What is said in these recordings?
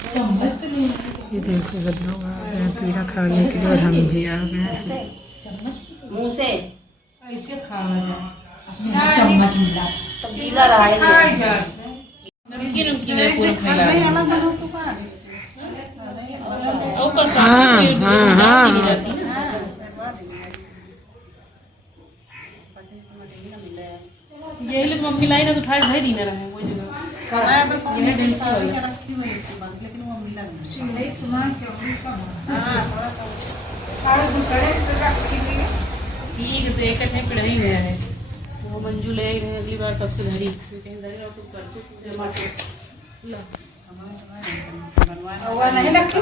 ये देखो सब लोग आ गए हैं पीड़ा खाने के लिए और हम भी आ गए हैं। मुंह से ऐसे खावा जाए चम्मच मिला तो गीला रहा है। नमकीन नमकीन है पूरा फैला हाँ हाँ हाँ यही लोग मम्मी लाई ना तो उठाए भाई नहीं रहा है वो जगह ठीक है तो एक कट्ठे पिढ़ी गया है वो मंजू ले गए अगली बार तब से धरी कहीं धरी और तुम कर दो जमा के नहीं रखी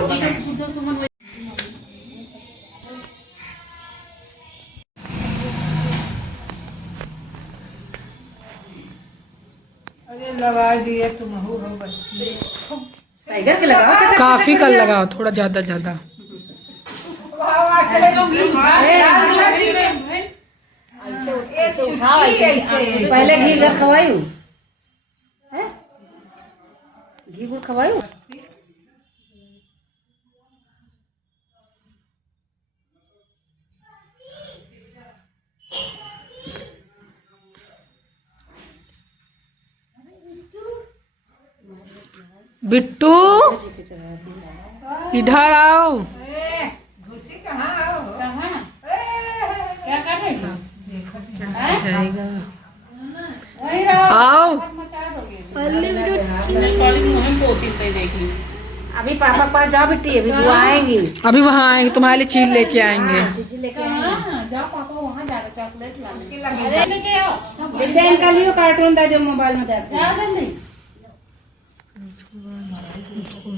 अरे लगा दिए तुम हो बच्ची टाइगर के लगाओ काफी कल लगाओ थोड़ा ज्यादा ज्यादा। पहले घी घर खवायू घी गुड़ खवायू बिट्टू इधर आओ। घुसी कहाँ आओ क्या कर रहे हो जाएगा आओ। अभी पापा के पास जाओ बेटी अभी वो आएंगी अभी वहाँ आएंगे तुम्हारे लिए चीज लेके आएंगे। चीज़ लेके आएंगे जाओ पापा वहाँ जाकर चॉकलेट लाने लेके आओ बेटा इनका लियो कार्टून था जो मोबाइल में देखते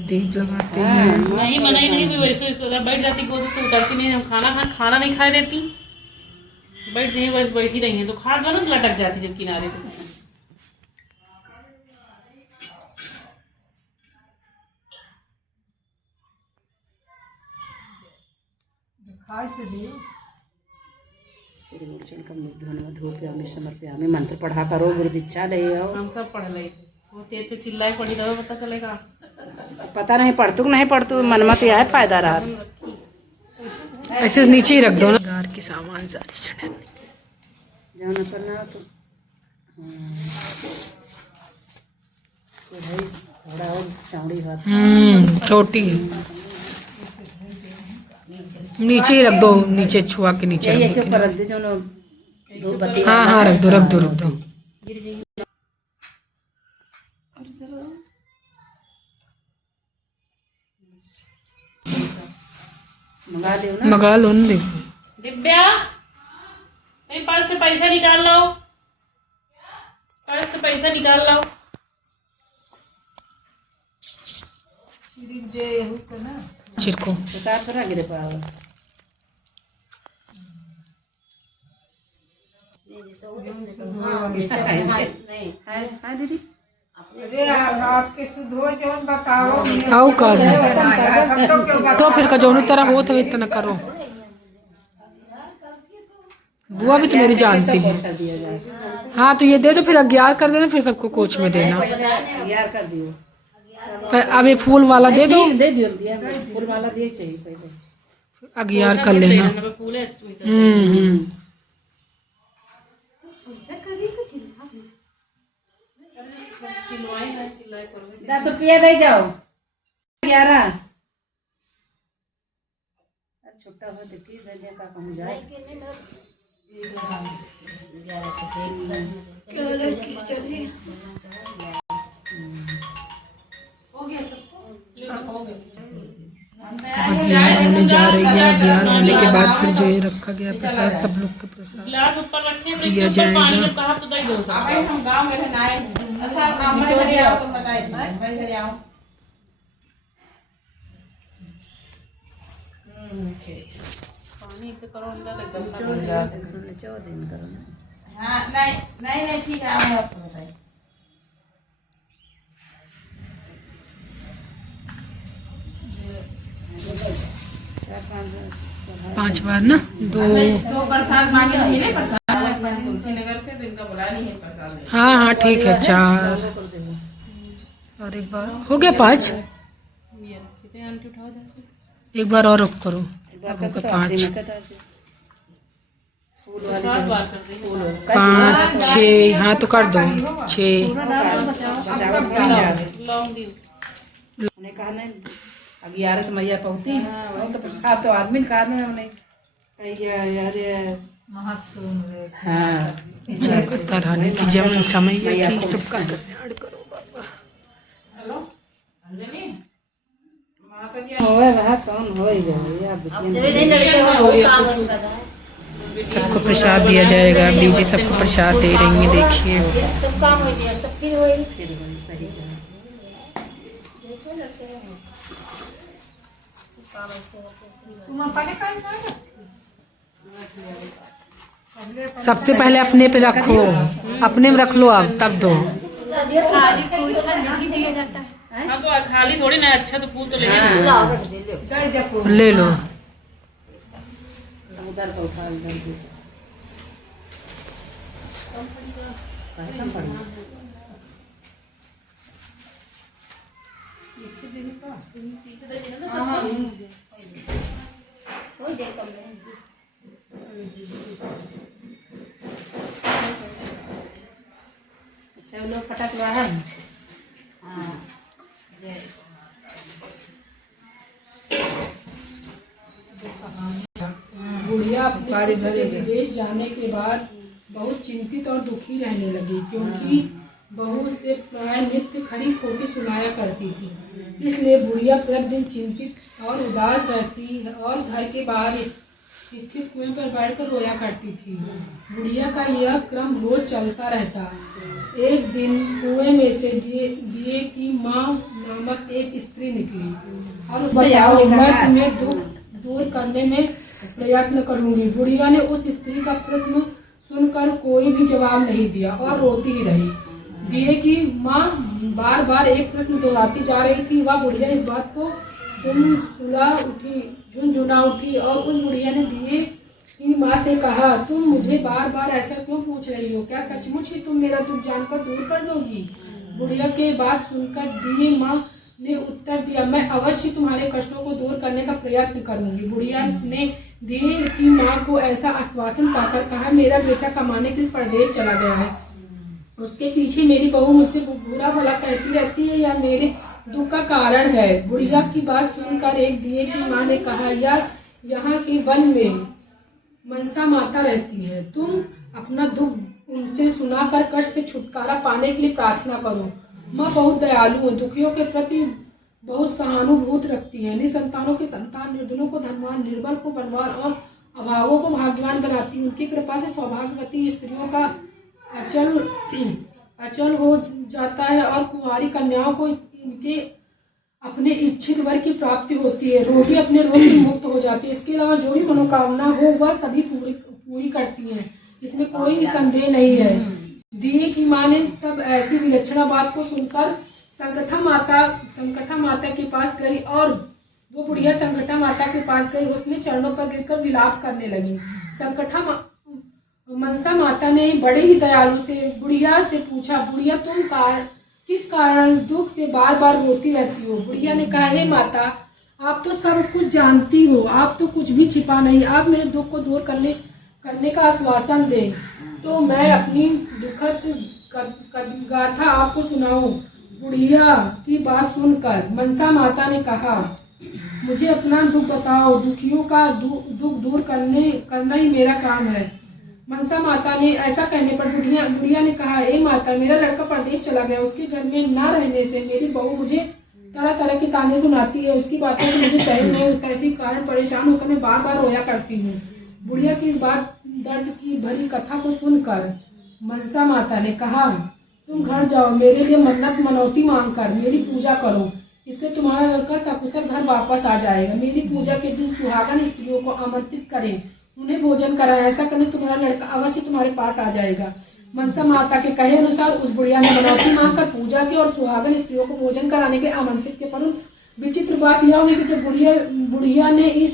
दीप लगाते हैं। नहीं मनाई नहीं वैसे वैसे बैठ जाती को तो उतरती नहीं हम खाना नहीं खाए देती बैठ जाइए बस बैठी रही है तो खाट बनो तो लटक जाती जब किनारे पे मंत्र पढ़ा करो गुरु दीक्षा ले आओ हम सब पढ़ ले होते थे चिल्लाए पड़ी तो पता चलेगा पता नहीं पढ़तू नहीं पढ़तू मन मत यह फायदा रहा ऐसे नीचे ही रख दो ना घर के सामान सारे चढ़े जाना करना तो थोड़ा और चौड़ी हाथ छोटी है नीचे ही रख दो नीचे छुआ के नीचे यही रख दो। एक पर रख दे जो दो बत्ती हाँ हाँ रख दो रख दो रख दो। मंगा दो ना मंगा लो ना देखो। दिव्या मेरे पर्स से पैसा निकाल लो पर्स से पैसा निकाल लो छिड़को उतार तो ना गिरे पाओ हाँ दीदी अरे आपके शुद्ध हो जौन बताओ आओ कर तो फिर कजौनी तरह हो तो इतना करो। बुआ भी तो मेरी जानती है। हाँ तो ये दे दो फिर 11 कर देना फिर सबको कोच में देना। 11 कर दियो फिर अब ये फूल वाला दे दो दे दियो दिया फूल वाला दिए चाहिए पहले 11 कर लेना। हम्म 10 रुपया दे जाओ 11 छोटा हो देखिए दे का कम जाए होने जा रही है। 11 होने के बाद फिर जो ये रखा गया प्रसाद सब लोग का प्रसाद गिलास ऊपर रखे दिया जाएगा। पानी जब कहा तो दे दो हम गांव में रहना है अच्छा हम घर आओ तो बताए भाई घर आओ पानी से करो अंदर एकदम दिन करो हाँ नहीं नहीं नहीं ठीक है आप आपको बताइए 5 बार ना 2 तो प्रसाद मांगे मिले प्रसाद तुलसी नगर से तो इनका बुला नहीं है प्रसाद हाँ हाँ ठीक है 4 और एक बार हो गया 5 एक बार और रुक करो। एक बार तब होगा करके तो 5 आरती में करता है। फूल वाली 7 बार कर देंगे। फूल हो 5 6 हाँ तो कर दो 6। लौंग दी उन्हें कहा नहीं अब 11 तो मैया पहुंची वो तो प्रसाद तो आदमी का में हमने कही यार हाँ तराने की जब समय की सबका कल्याण करो बाबा। होए रहा कौन होए जाए अब सबको प्रसाद दिया जाएगा। अब दीदी सबको प्रसाद दे रही है, देखिए। सब काम हो गया, सब फिर होई। सही है। सबसे पहले अपने पे रखो, अपने में रख लो अब तब दो। खाली पूछा नहीं दिया जाता है। हाँ तो खाली थोड़ी ना, अच्छा तो फूल तो ले ले लो। उधर को उठा उधर को। कोई दे कम नहीं। चलो फटक रहा है। हाँ गुड़िया अपने विदेश जाने के बाद बहुत चिंतित और दुखी रहने लगी, क्योंकि बहू से प्राय नित्य खरी खोटी सुनाया करती थी। इसलिए बुढ़िया प्रतिदिन चिंतित और उदास रहती और घर के बाहर स्थित कुएं पर बैठकर रोया करती थी। बुढ़िया का यह क्रम रोज चलता रहता। एक दिन कुएं में से दिए की माँ नामक एक स्त्री निकली और बताओ मैं तुम्हें दुख दूर करने में प्रयत्न करूंगी। बुढ़िया ने उस स्त्री का प्रश्न सुनकर कोई भी जवाब नहीं दिया और रोती ही रही। दिए की माँ बार बार एक प्रश्न दोहराती जा रही थी। वह बुढ़िया इस बात को झुनझुना उठी और उस बुढ़िया ने दिए की माँ से कहा, तुम मुझे बार बार ऐसा क्यों पूछ रही हो? क्या सचमुच ही तुम मेरा दुख जानकर दूर कर दोगी? बुढ़िया के बात सुनकर दिए माँ ने उत्तर दिया, मैं अवश्य तुम्हारे कष्टों को दूर करने का प्रयत्न करूंगी। बुढ़िया ने दिए की माँ को ऐसा आश्वासन पाकर कहा, मेरा बेटा कमाने के लिए परदेश चला गया है। उसके पीछे मेरी बहू मुझसे बुरा भला कहती रहती है या मेरे दुख का कारण है। बुढ़िया की बात सुनकर एक दिए की माँ ने कहा, यार यहाँ के वन में मनसा माता रहती है, तुम अपना दुख उनसे सुनाकर कष्ट से छुटकारा पाने के लिए प्रार्थना करो। माँ बहुत दयालु है, दुखियों के प्रति बहुत सहानुभूत रखती है, निसंतानों के संतान, निर्धनों को धनवान, निर्बल को बलवान और अभावों को भाग्यवान बनाती है। उनकी कृपा से सौभाग्यवती स्त्रियों का अचल हो जाता है और कुंवारी कन्याओं को इनके अपने इच्छित वर की प्राप्ति होती है। रोगी अपने रोग से मुक्त हो जाती है। इसके अलावा जो भी मनोकामना हो वह सभी पूरी करती हैं, इसमें कोई संदेह नहीं है। दिए की माँ ने सब ऐसी विलक्षणा बात को सुनकर संकटा माता के पास गई और वो बुढ़िया संकटा माता के पास गई। उसने चरणों पर गिरकर विलाप करने लगी। मनसा माता ने बड़े ही दयालु से बुढ़िया से पूछा, बुढ़िया तुम किस कारण दुख से बार बार रोती रहती हो? बुढ़िया ने कहा, हे माता, आप तो सब कुछ जानती हो, आप तो कुछ भी छिपा नहीं। आप मेरे दुख को दूर करने का आश्वासन दें तो मैं अपनी दुखद गाथा आपको सुनाऊं। बुढ़िया की बात सुनकर मनसा माता ने कहा, मुझे अपना दुख बताओ, दुखियों का दुख दूर करना ही मेरा काम है। मनसा माता ने ऐसा कहने पर बुढ़िया ने कहा, ए माता, मेरा लड़का परदेश चला गया, उसके घर में ना रहने से मेरी बहू मुझे तरह तरह के ताने सुनाती है, उसकी बातों से मुझे सहन नहीं होता, इसी कारण परेशान होकर मैं बार बार रोया करती हूँ। बुढ़िया की इस बात दर्द की भरी कथा को सुनकर मनसा माता ने कहा, तुम घर जाओ, मेरे लिए मन्नत मनौती मांग कर मेरी पूजा करो, इससे तुम्हारा लड़का सकुशल घर वापस आ जाएगा। मेरी पूजा के दिन सुहागन स्त्रियों को आमंत्रित करें, उन्हें भोजन कराएं, ऐसा करने तुम्हारा लड़का अवश्य तुम्हारे पास आ जाएगा। मनसा माता के कहे अनुसार उस बुढ़िया ने मनौती मांग कर पूजा की और सुहागन स्त्रियों को भोजन कराने के आमंत्रित किया। परंतु विचित्र बात यह हुई कि जब बुढ़िया ने इस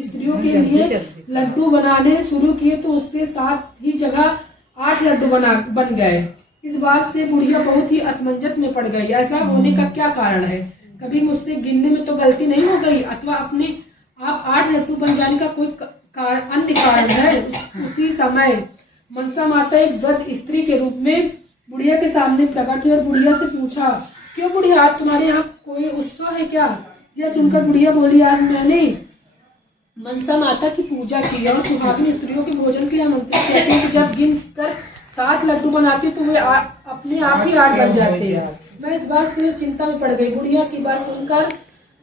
स्त्रियों के लिए लड्डू बनाने शुरू किए तो उसके साथ ही जगह 8 लड्डू बन गए। इस बात से बुढ़िया बहुत ही असमंजस में पड़ गई। ऐसा होने का क्या कारण है? कभी मुझसे गिनने में तो गलती नहीं हो गई, अथवा अपने आप 8 लड्डू बन जाने का कोई अन्य कारण है। उसी समय मनसा माता एक वृद्ध स्त्री के रूप में बुढ़िया के सामने प्रकट हुई और बुढ़िया से पूछा, क्यों बुढ़िया, आज तुम्हारे यहाँ कोई उत्सव है क्या? यह सुनकर बुढ़िया बोली, आज मैंने मनसा माता की पूजा की और सुहागिन स्त्रियों के भोजन के लिए आमंत्रित करती हूँ। जब गिन कर 7 लड्डू बनाती तो वे अपने आप ही 8 बन जाते। मैं इस बात से चिंता में पड़ गई। बुढ़िया की बात सुनकर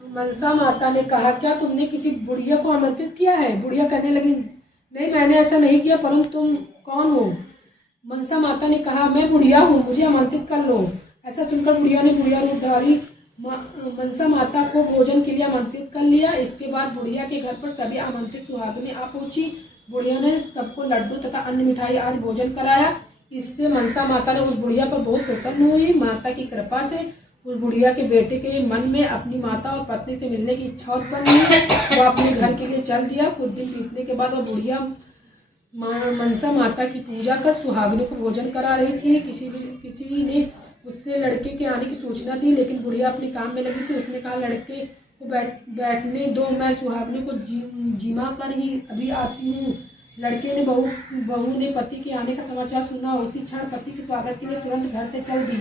मनसा माता ने कहा, क्या तुमने किसी बुढ़िया को आमंत्रित किया है? बुढ़िया कहने लगी, नहीं मैंने ऐसा नहीं किया, परंतु तुम कौन हो? मनसा माता ने कहा, मैं बुढ़िया हूँ, मुझे आमंत्रित कर लो। ऐसा सुनकर बुढ़िया ने बुढ़िया रूपधारी मनसा माता को भोजन के लिए आमंत्रित कर लिया। इसके बाद बुढ़िया के घर पर सभी आमंत्रित सुहागिनें आ पहुंची। बुढ़िया ने सबको लड्डू तथा अन्य मिठाई आदि भोजन कराया। इससे मनसा माता ने उस बुढ़िया पर बहुत प्रसन्न हुई। माता की कृपा से उस बुढ़िया के बेटे के मन में अपनी माता और पत्नी से मिलने की इच्छा उत्पन्न हुई। वह अपने घर के लिए चल दिया। कुछ दिन बीतने के बाद वह बुढ़िया मनसा माता की पूजा कर सुहागिनों को भोजन करा रही थी। किसी ने उससे लड़के के आने की सूचना दी, लेकिन बुढ़िया अपने काम में लगी थी। उसने कहा, लड़के को बैठने दो, मैं सुहागिनों को जिमा कर ही अभी आती हूँ। लड़के ने बहू ने पति के आने का समाचार सुना। उसी क्षण पति के स्वागत के लिए तुरंत घर से चल दी।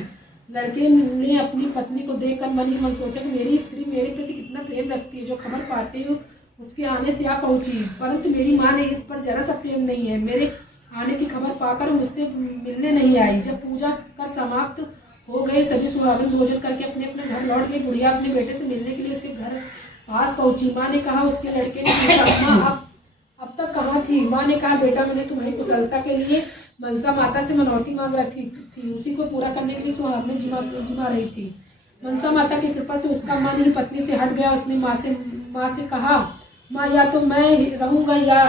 लड़के ने अपनी पत्नी को देखकर मन ही मन सोचा कि मेरी स्त्री मेरे प्रति कितना प्रेम रखती है, जो खबर पाते हो उसके आने से आ पहुंची। परंतु मेरी माँ ने इस पर जरा सा प्रेम नहीं है। मेरे आने की खबर पाकर मुझसे मिलने नहीं आई। जब पूजा कर समाप्त हो गए, सभी सुहागिन भोजन करके अपने अपने घर लौट गई। बुढ़िया अपने बेटे से मिलने के लिए उसके घर पास पहुंची। माँ ने कहा, उसके लड़के ने पूछा, माँ अब तक कहाँ थी? माँ ने कहा, बेटा मैंने तुम्हारी कुशलता के लिए मनसा माता से मनौती मांग रखी थी, उसी को पूरा करने के लिए सुहागिनें जिमा रही थी। मनसा माता की कृपा से उसका मन ही पत्नी से हट गया। उसने माँ से कहा, माँ या तो मैं रहूँगा या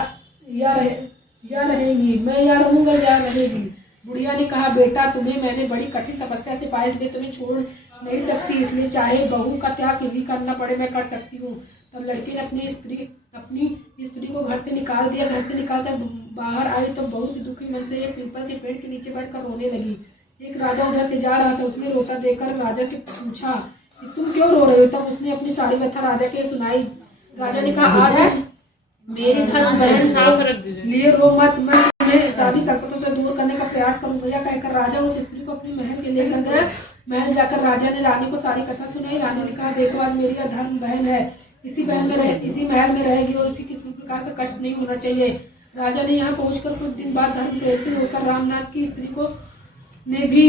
रहेगी, मैं या रहूँगा या रहेगी। बुढ़िया ने कहा, बेटा तुम्हें मैंने बड़ी कठिन तपस्या से पाया, इसलिए तुम्हें छोड़ नहीं सकती, इसलिए चाहे बहू का त्याग भी करना पड़े मैं कर सकती हूँ। तब लड़के ने अपनी स्त्री को घर से निकाल दिया। घर से निकाल कर बाहर आई तो बहुत ही दुखी मन से एक पीपल के पेड़ के नीचे बैठकर रोने लगी। एक राजा उधर से जा रहा था, उसने रोता देखकर राजा से पूछा कि तुम क्यों रो रहे हो? तब उसने अपनी सारी व्यथा राजा के सुनाई। राजा ने कहा, आज मेरी धर्म बहन लिए रो मत, मैं तुम्हें सारी संकटों से दूर करने का प्रयास करूंगा। यह कहकर राजा उस स्त्री को अपने महल के लेकर गया। महल जाकर राजा ने रानी को सारी कथा सुनाई। रानी ने कहा, देखो आज मेरी धर्म बहन है, इसी महल में रहेगी और इसी किसी प्रकार का कष्ट नहीं होना चाहिए। राजा ने यहाँ पहुंचकर कुछ दिन बाद धर्म प्रयोजन होकर रामनाथ की स्त्री को ने भी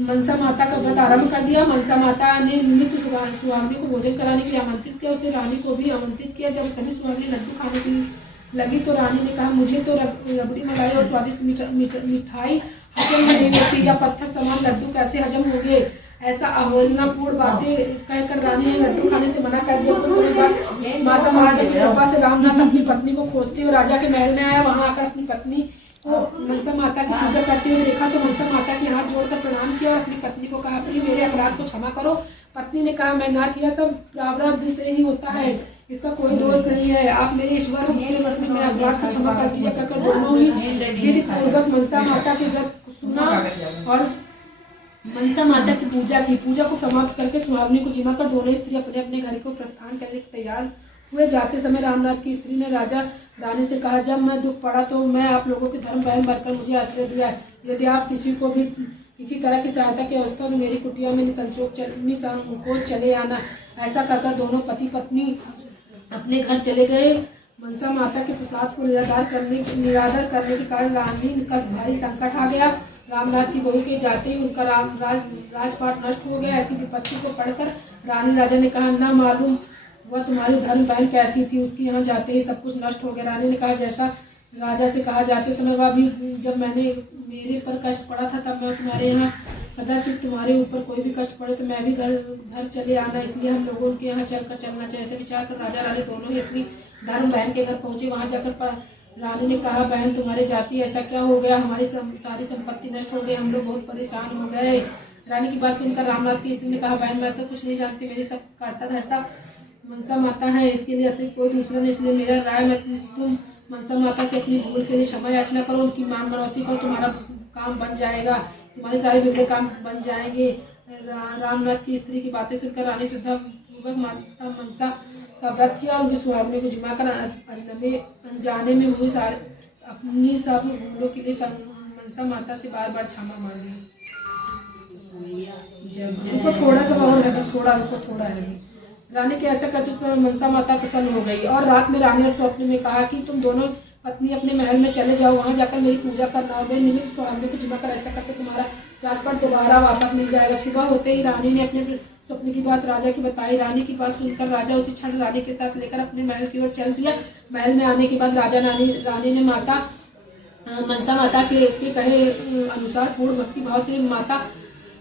मनसा माता का व्रत आरंभ कर दिया। मनसा माता ने नित्य सुहागिनी को भोजन कराने के लिए आमंत्रित किया। उसे रानी को भी आमंत्रित किया। जब सभी सुहागिनी लड्डू खाने की लगी तो रानी ने कहा, मुझे तो रबड़ी मलाई और स्वादिष्ट मिठाई हजम नहीं होती, या पत्थर समान लड्डू कैसे हजम होंगे? ऐसा अवहेलनापूर्ण बातें कहकर रानी ने लड्डू खाने से मना कर दिया। कुछ समय बाद माता माता की कृपा से रामनाथ अपनी पत्नी को खोजते हुए राजा के महल में आया। वहां आकर अपनी पत्नी को मनसा माता की पूजा करते हुए देखा तो मनसा माता के हाथ जोड़कर प्रणाम किया और अपनी पत्नी को कहा, कि मेरे अपराध को क्षमा करो। पत्नी ने कहा, मैं नाथ, यह सब प्रारब्ध से ही होता है, इसका कोई दोष नहीं है। आप मेरे ईश्वर मेरे पत्नी मेरे अपराध को क्षमा कर दीजिए। कहकर दोनों ही विधि पूर्वक मनसा माता के व्रत सुना और मनसा माता की पूजा की। पूजा को समाप्त करके सुहागिनी को जिमा कर दोनों स्त्री अपने अपने घर को प्रस्थान करने के तैयार हुए। जाते समय रामनाथ की स्त्री ने राजा रानी से कहा, जब मैं दुख पड़ा तो मैं आप लोगों की धर्म बहन बनकर मुझे आश्रय दिया। यदि आप किसी को भी किसी तरह की सहायता की अवस्था में मेरी कुटिया में निसंकोच चले आना। ऐसा कहकर दोनों पति पत्नी अपने घर चले गए। मनसा माता के प्रसाद को निरादर करने के कारण रानी का भारी संकट आ गया। रामनाथ की बहू के जाते ही उनका राजपाट नष्ट हो गया। ऐसी विपत्ति को पढ़कर रानी राजा ने कहा, ना मालूम वह तुम्हारी धर्म बहन कैसी थी, उसकी यहाँ जाते ही सब कुछ नष्ट हो गया। रानी ने कहा, जैसा राजा से कहा, जाते समय वह भी जब मेरे पर कष्ट पड़ा था तब मैं तुम्हारे यहाँ कदाचित तुम्हारे ऊपर कोई भी कष्ट पड़े तो मैं भी घर चले आना, इसलिए हम लोगों के यहाँ चलना चाहिए। ऐसे विचार कर राजा रानी दोनों ही अपनी धर्म बहन के घर पहुंचे। वहां जाकर रानी ने कहा, बहन तुम्हारे जाति ऐसा क्या हो गया? हमारी सारी संपत्ति नष्ट हो गई, हम लोग बहुत परेशान हो गए। रानी की बात सुनकर रामनाथ की स्त्री ने कहा, बहन मैं तो कुछ नहीं जानती, मेरी सब करता धरता मनसा माता है, इसके लिए अतिरिक्त कोई दूसरा नहीं। इसलिए मेरा राय मैं तुम मनसा माता से अपनी भूल के लिए क्षमा याचना करो, उनकी मान मनौती करो, तुम्हारा काम बन जाएगा, तुम्हारे सारे बिगड़े काम बन जाएंगे। रामनाथ की स्त्री की बातें सुनकर रानी श्रद्धा पूर्वक माता मनसा का व्रत किया और उनकी सुहागनों को जुमा कर अनजाने में हुई अपनी सब भूलों के लिए मनसा माता से बार बार क्षमा मांगी। उनको थोड़ा सा और है, थोड़ा है। रानी के ऐसा कहते समय मनसा माता प्रसन्न हो गई और रात में रानी और स्वप्न में कहा कि तुम दोनों पत्नी अपने महल में चले जाओ, वहां जाकर मेरी पूजा करना और मेरे निमित्त सुहागनों को जिमा कर ऐसा करके तुम्हारा राजपाट दोबारा वापस मिल जाएगा। सुबह होते ही रानी ने अपने स्वप्न की बात राजा की बताई। रानी की बात सुनकर राजा उसी क्षण रानी के साथ लेकर अपने महल की ओर चल दिया। महल में आने के बाद राजा रानी ने माता मनसा माता के कहे अनुसार पूर्ण भक्ति भाव से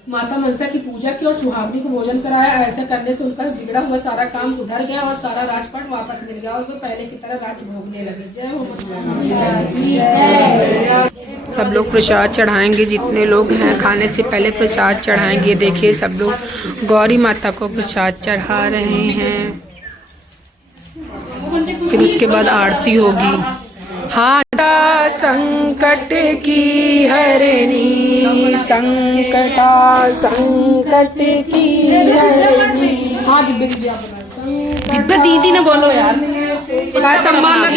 माता मनसा की पूजा की और सुहागनी को भोजन कराया। ऐसा करने से उनका बिगड़ा हुआ सारा काम सुधर गया और सारा राजपाट वापस मिल गया और वो पहले की तरह राज भोगने लगे। जय हो। सब लोग प्रसाद चढ़ाएंगे, जितने लोग हैं खाने से पहले प्रसाद चढ़ाएंगे। देखिए सब लोग गौरी माता को प्रसाद चढ़ा रहे हैं, फिर उसके बाद आरती होगी। हाँ, संकट की हरनी, संकट की हरनी। हाँ दिव्या दीदी ने बोलो यार, सम्मान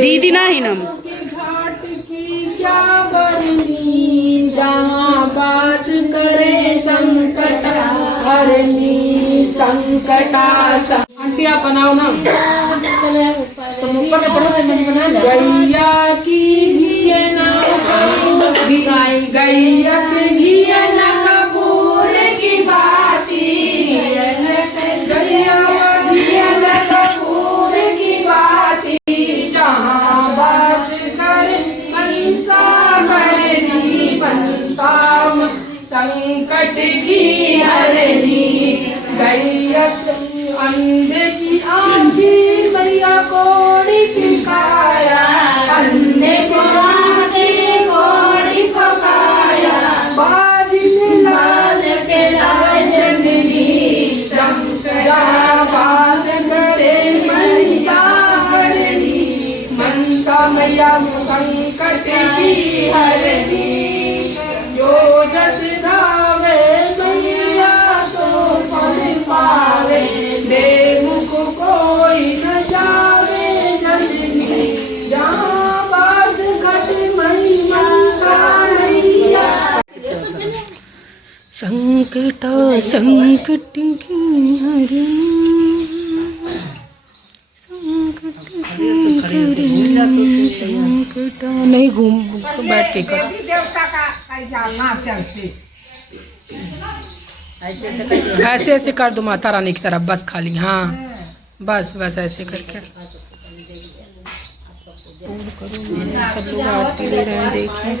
दीदी ना ही ना। घाट की क्या बरनी, जहाँ बास करे संकट हरनी, आंटी आप बनाओ ना, तुम ऊपर में पढ़ो तो मुझे बना। गैया की घी ना गैया के घी ना कपूर की बाती, गैया घी ना कपूर की बाती, जहाँ बास कर मनसा हरनी, संकट की हरनी। गैया अंधे की आँखी, मैया कोड़ी की काया, अंधे को आँखी कोड़ी को काया, बाजिन लाल के लाल जननी, संकट बास करे मनसा हरनी, मनसा मैया संकट की हरनी। जो जस धावे मैया तो फल पावे, बेमुख कोई न जावे जननी, जहाँ बास घट मई मनसा मैया। संकट की हरनी, संकट नहीं घूम बैठ के कर। ऐसे ऐसे कर दो माता रानी की तरफ, बस खाली। हाँ बस ऐसे करके सब लोग आरती ले रहे हैं। देखिए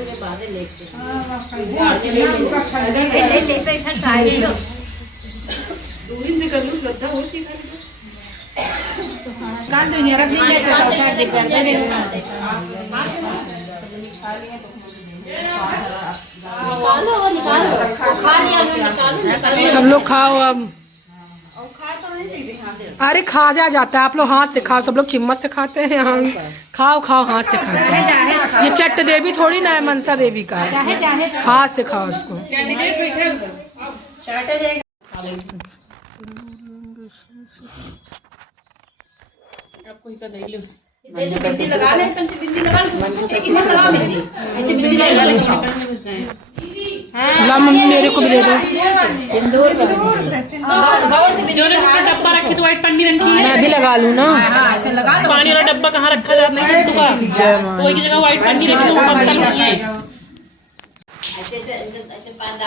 सब लोग खाओ अब। अरे खा जाता है, आप लोग हाथ से खाओ, सब लोग चिम्मच से खाते हैं। हम खाओ हाथ से खाते हैं। ये चट्ट देवी थोड़ी ना है, मनसा देवी का है, हाथ से खाओ उसको। आपको ही का दे लो, बिंदी लगा ले, बिंदी लगा ले, इधर लगा बिंदी, ऐसे बिंदी लगा ले। ला मम्मी मेरे को भी दे दो। जो डब्बा रखी तो व्हाइट पन्नी रखी है, मैं भी लगा लूँ ना। ऐसे लगा लो। पानी वाला डब्बा कहाँ रखा जाता है सिद्धू का, कोई की जगह व्हाइट पन्नी रखी है, वो पत्थर नहीं है। ऐसे पांच